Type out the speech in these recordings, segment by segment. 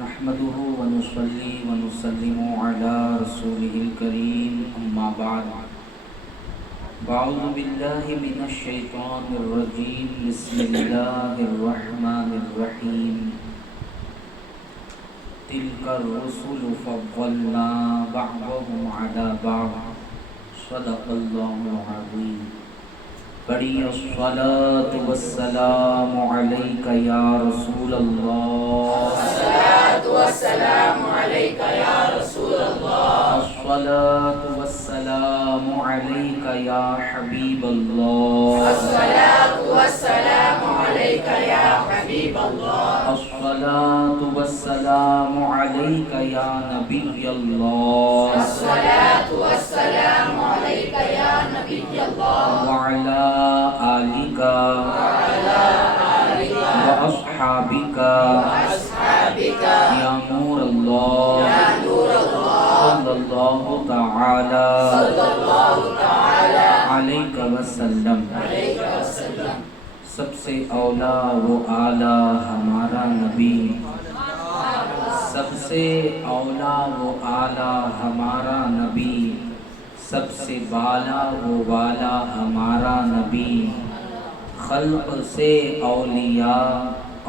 نحمده ونصلي ونسلم على رسوله الكريم أما بعد فأعوذ بالله من الشيطان الرجيم بسم الله الرحمن الرحيم تلك الرسل فضلنا بعضهم على بعض صدق الله العظيم بڑی الصلاة والسلام علیک یا رسول اللہ الصلاة والسلام علیک یا رسول اللہ الصلاة والسلام علیک یا حبیب اللہ الصلاة والسلام علیک یا حبیب اللہ الصلاة والسلام علیک یا نبی اللہ الصلاة والسلام علیک یا نبی اللہ وعلی آلک واصحابک اصحابک یا نور اللہ یا نور اللہ صلی اللہ تعالی صلی اللہ تعالی علیہ وسلم۔ علیہ وسلم۔ سب سے اولا و اعلیٰ ہمارا نبی، سب سے اولا و اعلیٰ ہمارا نبی، سب سے بالا و والا ہمارا نبی، خلق سے اولیاء،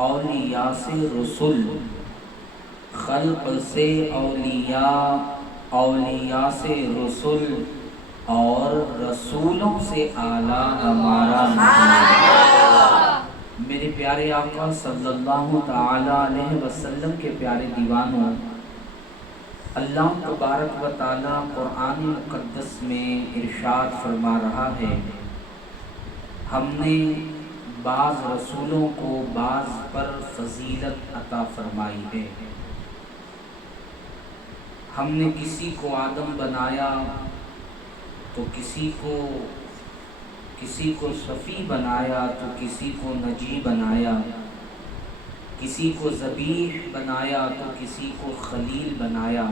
اولیاء سے رسول، خلق سے اولیاء، اولیاء سے رسول، اور رسولوں سے اعلیٰ ہمارا نبی۔ میرے پیارے آقا صلی اللہ تعالی علیہ وسلم کے پیارے دیوانوں، اللہ تبارک و تعالی قرآن مقدس میں ارشاد فرما رہا ہے، ہم نے بعض رسولوں کو بعض پر فضیلت عطا فرمائی ہے۔ ہم نے کسی کو آدم بنایا تو کسی کو صفی بنایا تو کسی کو نجی بنایا، کسی کو ذبیح بنایا تو کسی کو خلیل بنایا،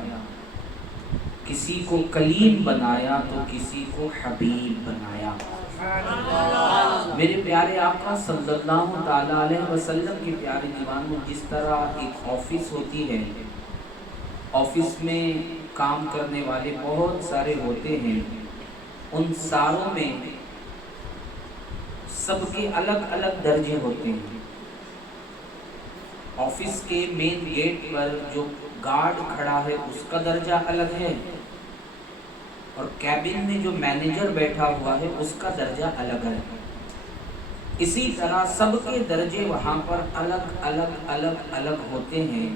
کسی کو کلیم بنایا تو کسی کو حبیب بنایا۔ میرے پیارے آقا صلی اللہ تعالی علیہ وسلم کے پیارے دیوانوں، جس طرح ایک آفس ہوتی ہے، آفس میں کام کرنے والے بہت سارے ہوتے ہیں، ان ساروں میں سب کے الگ الگ درجے ہوتے ہیں۔ آفس کے مین گیٹ پر جو گارڈ کھڑا ہے اس کا درجہ الگ ہے، اور کیبن میں جو مینیجر بیٹھا ہوا ہے اس کا درجہ الگ ہے۔ اسی طرح سب کے درجے وہاں پر الگ الگ الگ الگ ہوتے ہیں۔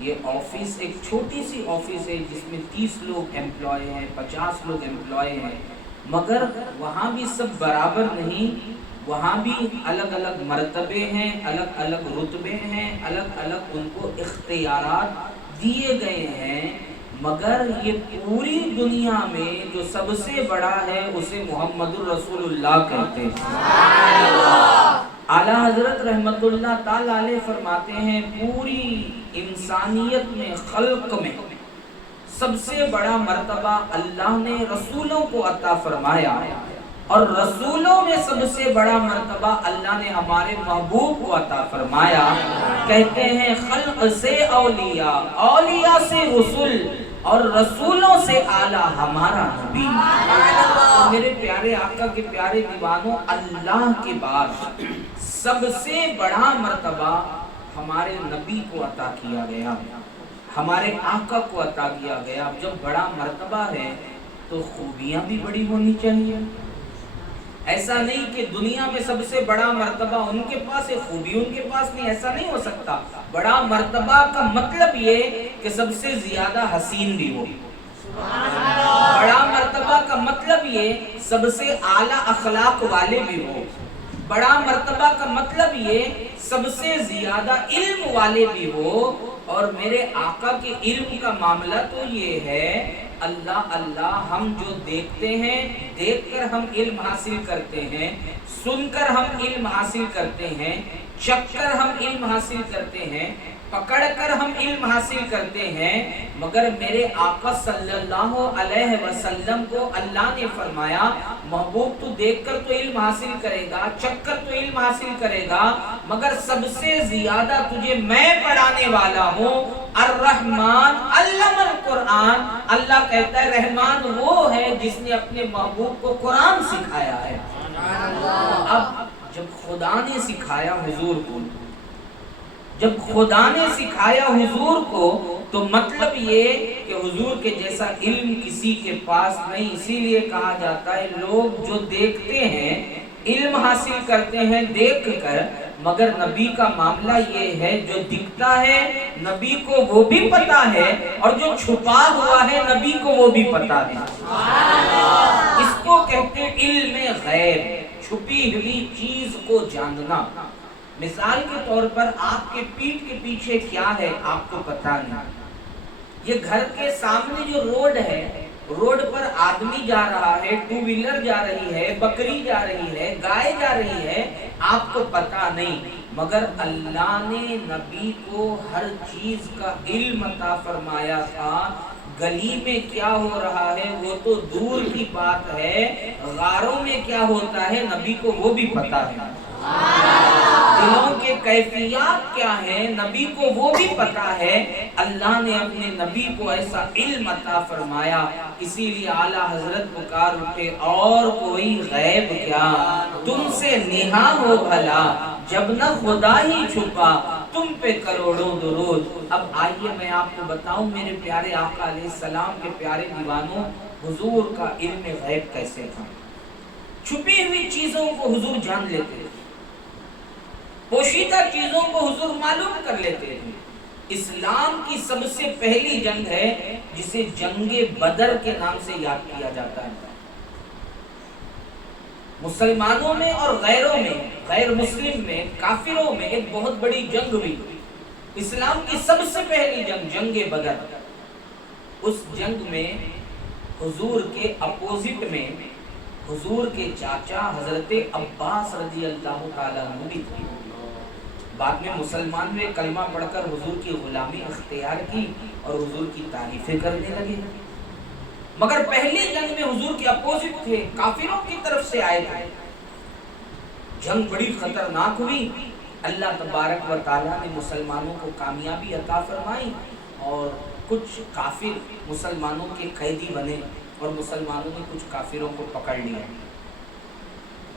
یہ آفس ایک چھوٹی سی آفس ہے جس میں 30 لوگ امپلائی ہیں، 50 لوگ امپلائی ہیں، مگر وہاں بھی سب برابر نہیں، وہاں بھی الگ الگ مرتبے ہیں، الگ الگ رتبے ہیں، الگ الگ ان کو اختیارات دیے گئے ہیں، مگر یہ پوری دنیا میں جو سب سے بڑا ہے اسے محمد الرسول اللہ کہتے ہیں۔ اعلیٰ حضرت رحمت اللہ تعالی علیہ فرماتے ہیں، پوری انسانیت میں، خلق میں سب سے بڑا مرتبہ اللہ نے رسولوں کو عطا فرمایا، اور رسولوں میں سب سے بڑا مرتبہ اللہ نے ہمارے محبوب کو عطا فرمایا۔ کہتے ہیں خلق سے اولیاء، اولیاء سے رسول، اور رسولوں سے اعلیٰ ہمارا نبی۔ تو میرے پیارے آقا کے پیارے دیوانوں، اللہ کے بعد سب سے بڑا مرتبہ ہمارے نبی کو عطا کیا گیا، ہمارے آقا کو عطا کیا گیا۔ جب بڑا مرتبہ ہے تو خوبیاں بھی بڑی ہونی چاہیے۔ ایسا نہیں کہ دنیا میں سب سے بڑا مرتبہ ان کے پاس ہے، خوبی ان کے پاس نہیں، ایسا نہیں ہو سکتا۔ بڑا مرتبہ کا مطلب یہ کہ سب سے زیادہ حسین بھی ہو۔ بڑا مرتبہ کا مطلب یہ سب سے اعلیٰ اخلاق والے بھی ہو۔ بڑا مرتبہ کا مطلب یہ سب سے زیادہ علم والے بھی ہو۔ اور میرے آقا کے علم کا معاملہ تو یہ ہے، اللہ اللہ ہم جو دیکھتے ہیں، دیکھ کر ہم علم حاصل کرتے ہیں، سن کر ہم علم حاصل کرتے ہیں، چکھ کر ہم علم حاصل کرتے ہیں، پکڑ کر ہم علم حاصل کرتے ہیں، مگر میرے آقا صلی اللہ علیہ وسلم کو اللہ نے فرمایا محبوب تو دیکھ کر تو علم حاصل کرے گا، چکھ کر تو علم حاصل کرے گا، مگر سب سے زیادہ تجھے میں پڑھانے والا ہوں۔ الرحمن علم القرآن، اللہ کہتا ہے رحمان وہ ہے جس نے اپنے محبوب کو قرآن سکھایا ہے۔ اب جب خدا نے سکھایا حضور کو، جب خدا نے سکھایا حضور کو، تو مطلب یہ کہ حضور کے جیسا علم کسی کے پاس نہیں۔ اسی لیے کہا جاتا ہے لوگ جو دیکھتے ہیں علم حاصل کرتے ہیں دیکھ کر، مگر نبی کا معاملہ یہ ہے جو دکھتا ہے نبی کو وہ بھی پتا ہے، اور جو چھپا ہوا ہے نبی کو وہ بھی پتا ہے۔ اس کو کہتے ہیں علم غیب، چھپی ہوئی چیز کو جاننا۔ مثال کے طور پر آپ کے پیٹھ کے پیچھے کیا ہے آپ کو پتا نہیں۔ یہ گھر کے سامنے جو روڈ ہے، روڈ پر آدمی جا رہا ہے، ٹو ویلر جا رہی ہے، بکری جا رہی ہے، گائے جا رہی ہے، آپ کو پتا نہیں، مگر اللہ نے نبی کو ہر چیز کا علم عطا فرمایا تھا۔ گلی میں کیا ہو رہا ہے وہ تو دور کی بات ہے، غاروں میں کیا ہوتا ہے نبی کو وہ بھی پتا ہے۔ دلوں کے کیفیات کیا ہیں نبی کو وہ بھی پتا ہے۔ اللہ نے اپنے نبی کو ایسا علم عطا فرمایا، اسی لیے اعلیٰ حضرت پکار اٹھے اور کوئی غیب کیا تم سے نہا ہو بھلا، جب نہ خدا ہی چھپا تم پہ کروڑوں درود۔ اب آئیے میں آپ کو بتاؤں میرے پیارے آقا علیہ السلام کے پیارے دیوانوں، حضور کا علم غیب کیسے تھا۔ چھپی ہوئی چیزوں کو حضور جان لیتے تھے، پوشیدہ چیزوں کو حضور معلوم کر لیتے ہیں۔ اسلام کی سب سے پہلی جنگ ہے جسے جنگ بدر کے نام سے یاد کیا جاتا ہے۔ مسلمانوں میں اور غیروں میں، غیر مسلم میں، کافروں میں ایک بہت بڑی جنگ ہوئی۔ اسلام کی سب سے پہلی جنگ، جنگ بدر۔ اس جنگ میں حضور کے اپوزٹ میں حضور کے چاچا حضرت عباس رضی اللہ تعالیٰ عنہ بھی تھے۔ بعد میں مسلمان ہوئے، کلمہ پڑھ کر حضور کی غلامی اختیار کی اور حضور کی تعریفیں کرنے لگے، مگر پہلی جنگ میں حضور کے اپوزٹ تھے، کافروں کی طرف سے آئے تھے۔ جنگ بڑی خطرناک ہوئی، اللہ تبارک و تعالیٰ نے مسلمانوں کو کامیابی عطا فرمائی، اور کچھ کافر مسلمانوں کے قیدی بنے اور مسلمانوں نے کچھ کافروں کو پکڑ لیا۔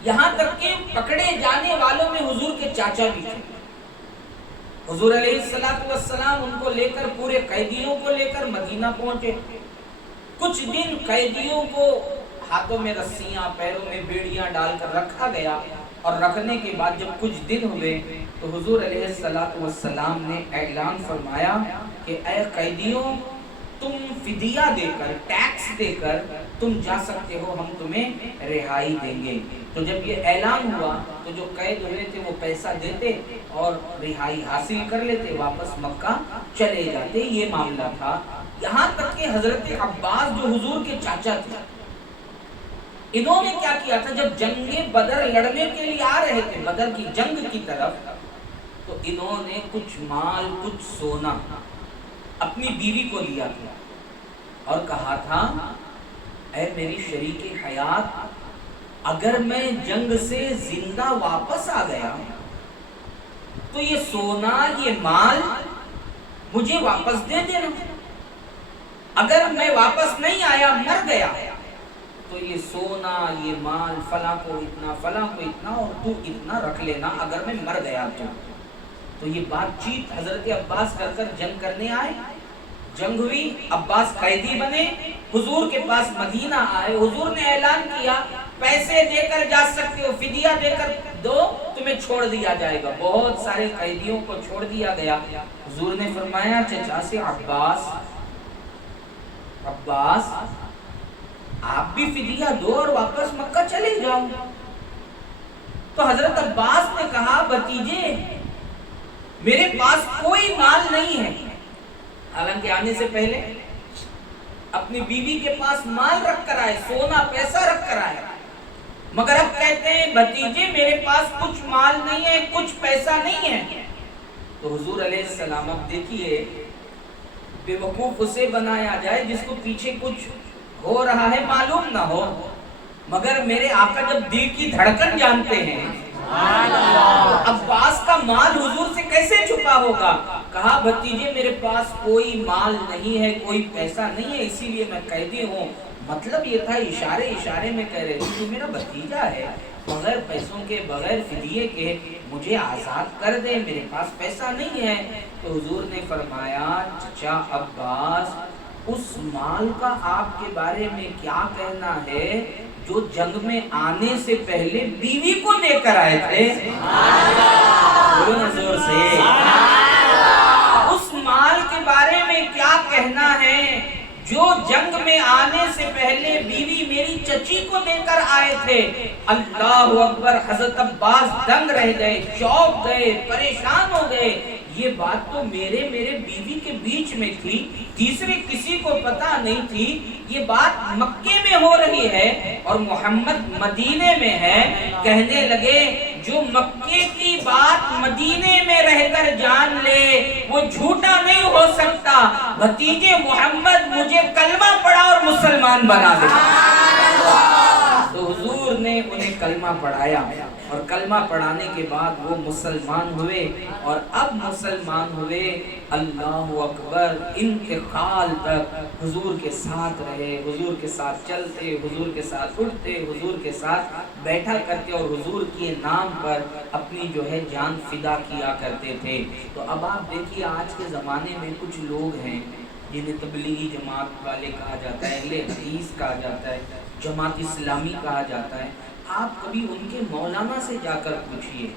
یہاں تک کہ پکڑے جانے والوں میں حضور کے چاچا بھی تھے۔ حضور علیہ السلام ان کو لے کر، پورے قیدیوں کو لے کر مدینہ پہنچے۔ کچھ دن قیدیوں کو ہاتھوں میں رسیاں، پیروں میں بیڑیاں ڈال کر رکھا گیا، اور رکھنے کے بعد جب کچھ دن ہوئے تو حضور علیہ السلام نے اعلان فرمایا کہ اے قیدیوں، تم فدیہ دے کر، ٹیکس دے کر تم جا سکتے ہو، ہم تمہیں رہائی دیں گے۔ تو جب یہ اعلان ہوا تو جو قید ہوئے تھے وہ پیسہ دیتے اور رہائی حاصل کر لیتے، واپس مکہ چلے جاتے، یہ معاملہ تھا۔ یہاں تک کہ حضرت عباس جو حضور کے چاچا تھے، انہوں نے کیا کیا تھا، جب جنگ بدر لڑنے کے لیے آ رہے تھے بدر کی جنگ کی طرف، تو انہوں نے کچھ مال، کچھ سونا اپنی بیوی کو دیا تھا اور کہا تھا اے میری شریک حیات، اگر میں جنگ سے زندہ واپس آ گیا تو یہ سونا، یہ مال مجھے واپس دے دینا، اگر میں واپس نہیں آیا، مر گیا، تو یہ سونا، یہ مال فلاں کو اتنا، فلاں کو اتنا، اور تو اتنا رکھ لینا اگر میں مر گیا تو یہ بات چیت حضرت عباس کر کر جنگ کرنے آئے۔ جنگ ہوئی، عباس قیدی بنے، حضور کے پاس مدینہ آئے، حضور نے اعلان کیا پیسے دے کر جا سکتے ہو، فدیہ دے کر دو، تمہیں چھوڑ دیا جائے گا۔ بہت سارے قیدیوں کو چھوڑ دیا گیا۔ حضور نے فرمایا چچا سے عباس آپ بھی فدیہ دو اور واپس مکہ چلے جاؤ۔ تو حضرت عباس نے کہا بھتیجے میرے پاس کوئی مال نہیں ہے، حالانکہ آنے سے پہلے اپنی بیوی کے پاس مال رکھ کر آئے، سونا پیسہ رکھ کر آئے، مگر اب کہتے ہیں بھتیجے میرے پاس کچھ مال نہیں ہے، کچھ پیسہ نہیں ہے۔ تو حضور علیہ السلام اب دیکھیے بیوقوف اسے بنایا جائے جس کو پیچھے کچھ ہو رہا ہے معلوم نہ ہو، مگر میرے آقا جب دل کی دھڑکن جانتے ہیں تو عباس کا مال حضور سے کیسے چھپا ہوگا؟ کہا بھتیجے میرے پاس کوئی مال نہیں ہے، کوئی پیسہ نہیں ہے، اسی لیے میں قیدی ہوں۔ مطلب یہ تھا اشارے اشارے میں کہہ رہے تھے تو میرا بھتیجا ہے، بغیر پیسوں کے بغیر فدیے کے مجھے آزاد کر دے، میرے پاس پیسہ نہیں ہے۔ تو حضور نے فرمایا چچا عباس اس مال کا آپ کے بارے میں کیا کہنا ہے جو جنگ میں آنے سے پہلے بیوی کو دے کر آئے تھے؟ بولو نا زور سے، اس مال کے بارے میں کیا کہنا ہے جو جنگ میں آنے سے پہلے بیوی میری چچی کو دے کر آئے تھے؟ اللہ اکبر! حضرت عباس دنگ رہ گئے، چونک گئے، پریشان ہو گئے۔ یہ بات تو میرے بیوی کے بیچ میں تھی، تیسرے کسی کو پتا نہیں تھی، یہ بات مکے میں ہو رہی ہے اور محمد مدینے میں ہے۔ کہنے لگے جو مکے کی بات مدینے میں رہ کر جان لے وہ جھوٹا نہیں ہو سکتا۔ بھتیجے محمد مجھے کلمہ پڑھا اور مسلمان بنا دے۔ تو حضور نے انہیں کلمہ پڑھایا اور کلمہ پڑھانے کے بعد وہ مسلمان ہوئے، اور اب مسلمان ہوئے اللہ اکبر انتقال تک حضور کے ساتھ رہے، حضور کے ساتھ چلتے، حضور کے ساتھ اٹھتے، حضور کے ساتھ بیٹھا کرتے اور حضور کے نام پر اپنی جو ہے جان فدا کیا کرتے تھے۔ تو اب آپ دیکھیے آج کے زمانے میں کچھ لوگ ہیں جنہیں تبلیغی جماعت والے کہا جاتا ہے، اہل حدیث کہا جاتا ہے، جماعت اسلامی کہا جاتا ہے۔ آپ کبھی ان کے مولانا سے جا کر پوچھئے،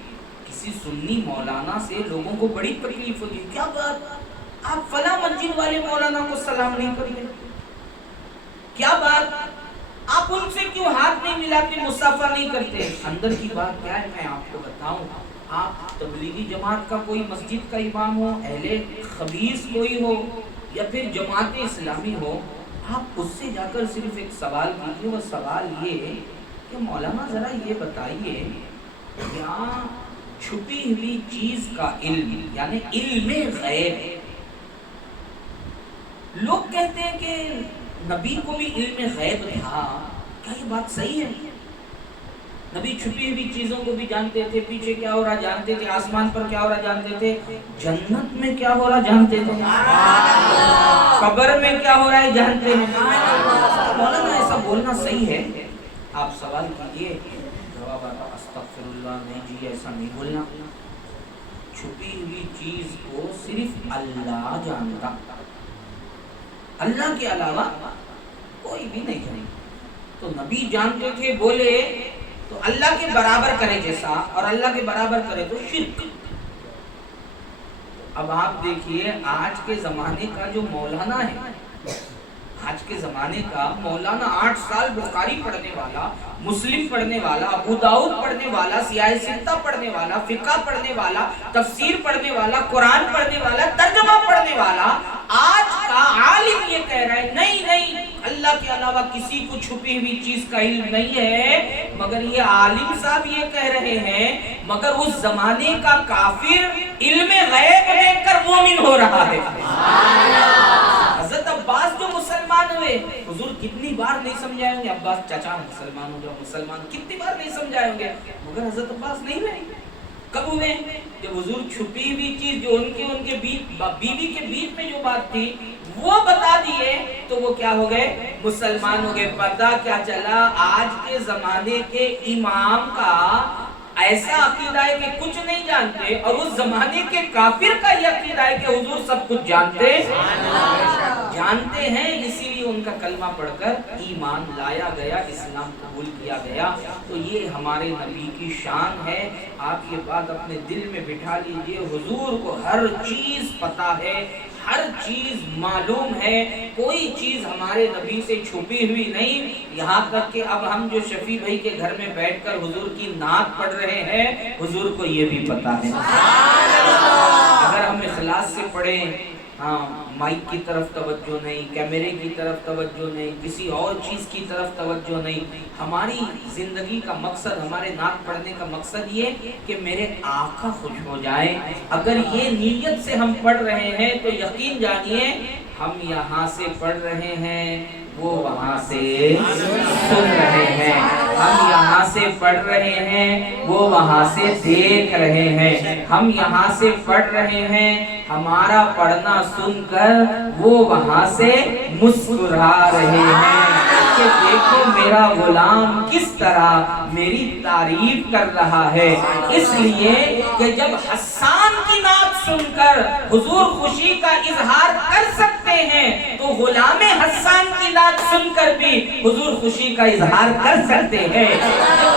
کسی سنی مولانا سے لوگوں کو بڑی تکلیف ہوتی ہے، کیا بات آپ فلاں مسجد والے مولانا کو سلام نہیں کرتے؟ کیا بات آپ ان سے کیوں ہاتھ نہیں ملاتے، مصافحہ نہیں کرتے؟ اندر کی بات کیا ہے میں آپ کو بتاؤں۔ آپ تبلیغی جماعت کا کوئی مسجد کا امام ہو، اہل خبیث کوئی ہو یا پھر جماعت اسلامی ہو، آپ اس سے جا کر صرف ایک سوال کیجئے، وہ سوال یہ کہ مولانا ذرا یہ بتائیے کیا چھپی ہوئی چیز کا علم یعنی علم غیب، لوگ کہتے ہیں کہ نبی کو بھی علم غیب تھا، کیا یہ بات صحیح ہے؟ نبی چھپی ہوئی چیزوں کو بھی جانتے تھے، پیچھے کیا ہو رہا جانتے تھے، آسمان پر کیا ہو رہا جانتے تھے، جنت میں کیا ہو رہا جانتے تھے، قبر میں کیا ہو رہا ہے جانتے ہیں۔ مولانا ایسا بولنا صحیح ہے؟ آپ سوال کیجئے، جواب آتا استغفر اللہ، نہیں جی ایسا نہیں بولنا، چھپی ہوئی چیز کو صرف اللہ جانتا، اللہ کے علاوہ کوئی بھی نہیں جانتا۔ تو نبی جانتے تھے، بولے تو اللہ کے برابر کرے جیسا، اور اللہ کے برابر کرے تو شرک۔ اب آپ دیکھیے آج کے زمانے کا جو مولانا ہے، آج کے زمانے کا مولانا 8 سال بخاری پڑھنے والا، مسلم پڑھنے والا، ابو داؤد پڑھنے والا، سیاہ ستہ پڑھنے والا، فقہ پڑھنے والا، تفسیر پڑھنے والا، قرآن پڑھنے والا، ترجمہ پڑھنے والا، آج کا عالم یہ کہہ رہا ہے نہیں اللہ کے علاوہ کسی کو چھپی ہوئی چیز کا علم نہیں ہے، مگر یہ عالم صاحب یہ کہہ رہے ہیں مگر اس زمانے کا کافر علم غیب دیکھ کر مومن ہو رہا ہے۔ حضرت عباس جو مسلمان ہوئے، حضور کتنی بار نہیں سمجھائے ہوں گے عباس چچا مسلمان ہو جاؤ مسلمان، کتنی بار نہیں سمجھائے ہوں گے، مگر حضرت عباس نہیں ہوئے۔ کب ہوئے؟ جب حضور چھپی ہوئی چیز جو ان کے بیوی کے بیچ میں جو بات تھی وہ بتا دیے تو وہ کیا ہو گئے؟ مسلمان ہو گئے۔ پتہ کیا چلا؟ آج کے زمانے کے امام کا ایسا عقیدہ ہے کہ کچھ نہیں جانتے، اور اس زمانے کے کافر کا یہ عقیدہ ہے کہ حضور سب کچھ جانتے ہیں، اسی لیے ان کا کلمہ پڑھ کر ایمان لایا گیا، اسلام قبول کیا گیا۔ تو یہ ہمارے نبی کی شان ہے۔ آپ یہ بات اپنے دل میں بٹھا لیجئے، حضور کو ہر چیز پتہ ہے، ہر چیز معلوم ہے، کوئی چیز ہمارے نبی سے چھپی ہوئی نہیں۔ یہاں تک کہ اب ہم جو شفیع بھائی کے گھر میں بیٹھ کر حضور کی نعت پڑھ رہے ہیں، حضور کو یہ بھی پتہ ہے۔ اگر ہم اخلاص سے پڑھیں، ہاں مائک کی طرف توجہ نہیں، کیمرے کی طرف توجہ نہیں، کسی اور چیز کی طرف توجہ نہیں. ہماری زندگی کا مقصد، ہمارے نعت پڑھنے کا مقصد یہ کہ میرے آقا خوش ہو جائیں. اگر یہ نیت سے ہم پڑھ رہے ہیں تو یقین جانیے ہم یہاں سے پڑھ رہے ہیں، وہ وہاں سے سن رہے ہیں. ہم یہاں سے پڑھ رہے ہیں، وہ وہاں سے دیکھ رہے ہیں. ہم یہاں سے پڑھ رہے ہیں، ہمارا پڑھنا سن کر وہ وہاں سے مسکرا رہے ہیں کہ دیکھو میرا غلام کس طرح میری تعریف کر رہا ہے. اس لیے کہ جب حسان کی نعت سن کر حضور خوشی کا اظہار کر سکتے ہیں تو غلام حسان کی نعت سن کر بھی حضور خوشی کا اظہار کر سکتے ہیں.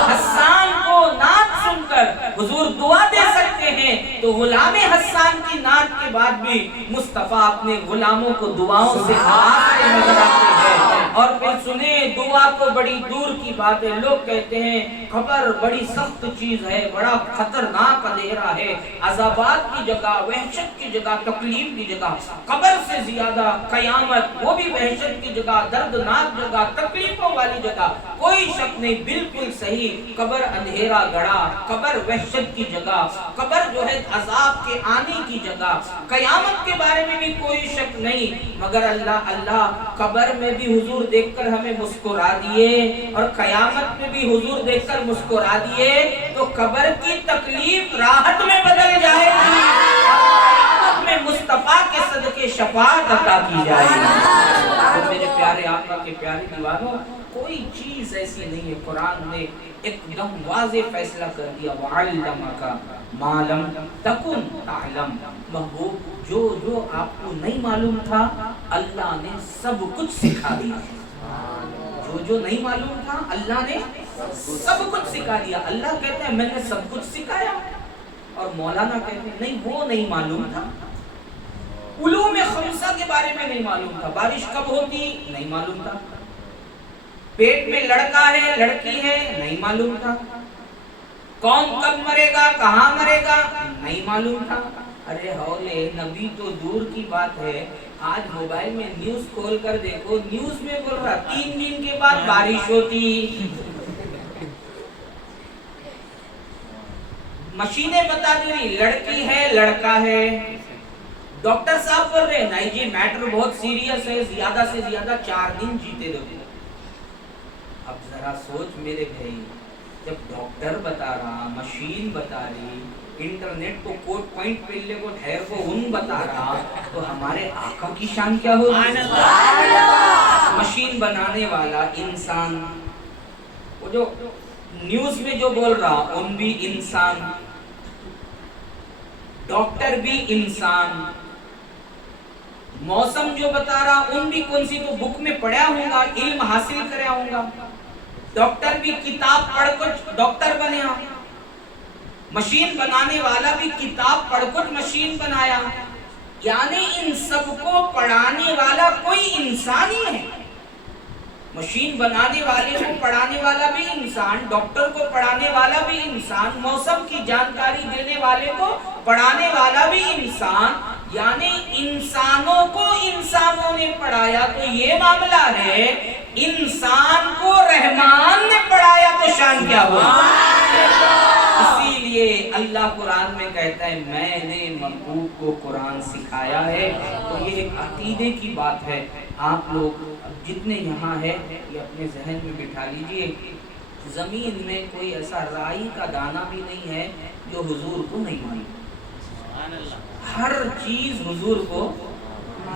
حسان کو نعت سن کر حضور دعا دے سکتے ہیں تو غلام حسان کی نعت کے بعد بھی مصطفیٰ اپنے غلاموں کو دعاؤں سے نوازتے نظر آتے ہیں. اور پھر سنیں دعا تو بڑی دور کی بات ہے. لوگ کہتے ہیں قبر بڑی سخت چیز ہے، بڑا خطرناک اندھیرا ہے، عذابات کی جگہ، وحشت کی جگہ، تکلیف کی جگہ. قبر سے زیادہ قیامت، وہ بھی وحشت کی جگہ، دردناک جگہ، تکلیفوں والی جگہ. کوئی شک نہیں، بالکل صحیح. قبر اندھیرا گڑھا، قبر وحشت کی جگہ، قبر جو ہے عذاب کے آنے کی جگہ. قیامت کے بارے میں بھی کوئی شک نہیں، مگر اللہ قبر میں بھی حضور دیکھ کر ہمیں مسکرا دیے اور قیامت میں بھی حضور دیکھ کر مسکرا دیے تو قبر کی تکلیف راحت میں بدل جائے گی، قیامت میں مصطفیٰ کے صدقے شفاعت عطا کی جائے گی. تو میرے پیارے آقا کے پیارے دیوانوں، کوئی چیز ایسی نہیں ہے. قرآن نے ایک دم واضح فیصلہ کر دیا، وَعَلَّمَكَ مَا لَمْ تَكُنْ تَعْلَمْ. محبوب جو آپ کو نہیں معلوم تھا اللہ نے سب کچھ سکھا دیا. جو نہیں معلوم تھا اللہ نے سب کچھ سکھا دیا. اللہ کہتے ہیں میں نے سب کچھ سکھایا، اور مولانا کہتے ہیں نہیں وہ نہیں معلوم تھا. علوم خمسہ کے بارے میں نہیں معلوم تھا. بارش کب ہوتی نہیں معلوم تھا. پیٹ میں لڑکا ہے لڑکی ہے نہیں معلوم تھا. کون کب مرے گا کہاں مرے گا نہیں معلوم تھا. ارے حولے نبی تو دور کی بات ہے، آج موبائل میں نیوز کھول کر دیکھو، نیوز میں بول رہا 3 دن کے بعد بارش ہوتی. مشینیں بتا دی رہی لڑکی ہے لڑکا ہے. ڈاکٹر صاحب بول رہے نہیں جی میٹر بہت سیریس ہے، زیادہ سے زیادہ 4 دن جیتے رہو. اب ذرا سوچ میرے بھائی، جب ڈاکٹر بتا رہا، مشین بتا رہی، انٹرنیٹ کو کوٹ پوائنٹ پہلے کو ٹھہر کو ان بتا رہا، تو ہمارے آقا کی شان کیا ہوگی؟ مشین بنانے والا انسان، وہ جو نیوز میں جو بول رہا ان بھی انسان، ڈاکٹر بھی انسان، موسم جو بتا رہا ان بھی کون سی تو بک میں پڑھا ہوں گا، علم حاصل کریا ہوں گا. ڈاکٹر بھی کتاب پڑھ کر ڈاکٹر بنیا، مشین بنانے والا بھی کتاب پڑھ کر مشین بنایا. یعنی ان سب کو پڑھانے والا کوئی انسان ہی ہے. مشین بنانے والے کو پڑھانے والا بھی انسان، ڈاکٹر کو پڑھانے والا بھی انسان، موسم کی جانکاری دینے والے کو پڑھانے والا بھی انسان. یعنی انسانوں کو انسانوں نے پڑھایا تو یہ معاملہ ہے، انسان کو رحمان نے پڑھایا تو شان کیا ہوا. اسی لیے اللہ قرآن میں کہتا ہے میں نے محبوب کو قرآن سکھایا ہے. تو یہ ایک عقیدے کی بات ہے. آپ لوگ جتنے یہاں ہیں یہ اپنے ذہن میں بٹھا لیجئے، زمین میں کوئی ایسا رائی کا دانہ بھی نہیں ہے جو حضور کو نہیں معلوم. ہر چیز حضور کو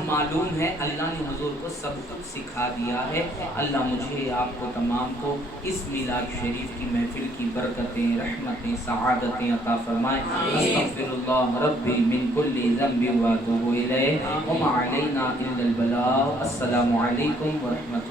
معلوم ہے. اللہ نے حضور کو سب کچھ سکھا دیا ہے. اللہ مجھے آپ کو تمام کو اس میلاد شریف کی محفل کی برکتیں، رحمتیں، سعادتیں عطا فرمائے. استغفر اللہ ربی من کل ذنب واتوب الیہ وما علینا الا البلاغ. السلام علیکم ورحمۃ اللہ.